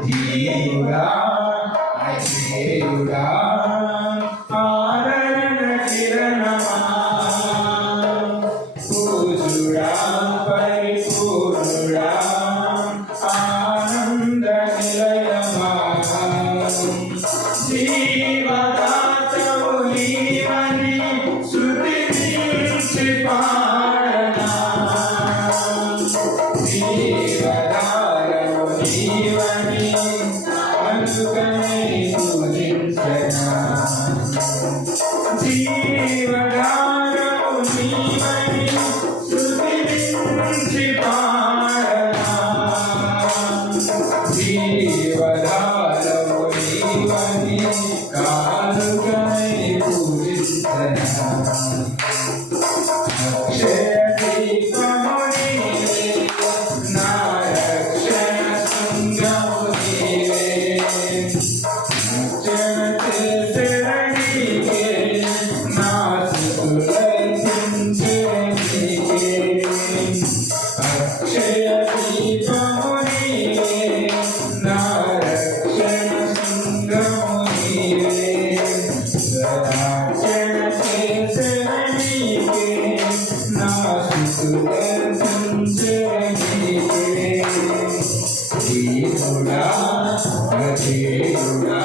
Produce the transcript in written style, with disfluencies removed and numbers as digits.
ధీయుడా అజేయుడా ఆదరణ కిరణమా పూజుడా పరిపూర్ణుడా ఆనంద నిలయమా జీవదాతవు నీవని స్తుతించి పాడనా జీవదారవు నీవని అందుకనే పూజించనా జీవదారవు నీవని స్తుతించి పాడనా జీవదారవు నీవని కాలుకనే పూజించనా అక్షయ దీపము నీవే నా రక్షణ శృంగము నీవే రక్షణ చేసెదనీకే నా స్తుతులర్పించెదనీకే అక్షయ దీపము నీవే నా రక్షణ శృంగము నీవే రక్షణ చేసెదనీకే నా స్తుతులర్పించెదనీకే ధీయుడా అజేయుడా